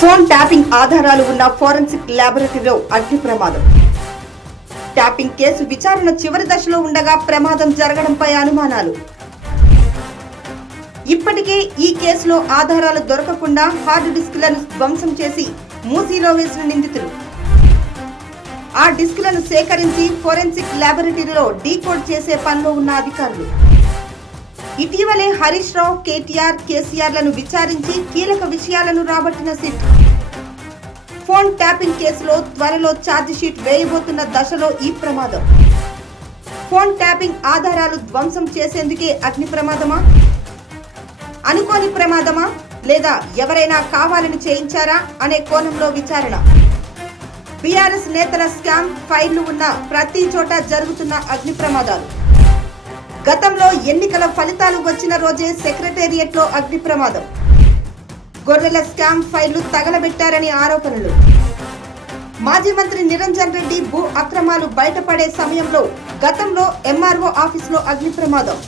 Phone tapping ఆధారాలు ఉన్న forensic ల్యాబొరేటరీలో అగ్ని ప్రమాదం. ట్యాపింగ్ కేసు విచారణ చివరి దశలో ఉండగా ప్రమాదం జరగడంపై అనుమానాలు. ఇప్పటికే ఈ కేసులో ఆధారాలు దొరకకుండా హార్డ్ డిస్క్లను ధ్వంసం చేసి మూసీలో వేసిన నిందితులు. ఆ డిస్క్లను సేకరించి ఫోరెన్సిక్ ల్యాబొరేటరీలో డీకోడ్ చేసే పనిలో ఉన్న అధికారులు. ఇటీవలే హరీష్ రావు, కేటీఆర్, కేసీఆర్లను విచారించి కీలక విషయాలను రాబట్టిన సిట్. ఫోన్ ట్యాపింగ్ కేసులో త్వరలో ఛార్జ్ షీట్ వేయబోతున్న దశలో ఈ ప్రమాదం. ఫోన్ ట్యాపింగ్ ఆధారాలు ధ్వంసం చేసేందుకే అగ్ని ప్రమాదమా, అనుకోని ప్రమాదమా, లేదా ఎవరైనా కావాలని చేయించారా అనే కోణంలో విచారణ. బీఆర్ఎస్ నేతల స్కామ్ ఫైళ్లు ఉన్న ప్రతి చోట జరుగుతున్న అగ్ని ప్రమాదాలు. గతంలో ఎన్నికల ఫలితాలు వచ్చిన రోజే సెక్రటేరియట్లో అగ్ని ప్రమాదం. గొర్రెల స్కామ్ ఫైళ్లు తగలబెట్టారని ఆరోపణలు. మాజీ మంత్రి నిరంజన్ రెడ్డి భూ అక్రమాలు బయటపడే సమయంలో గతంలో ఎంఆర్ఓ ఆఫీసులో అగ్ని ప్రమాదం.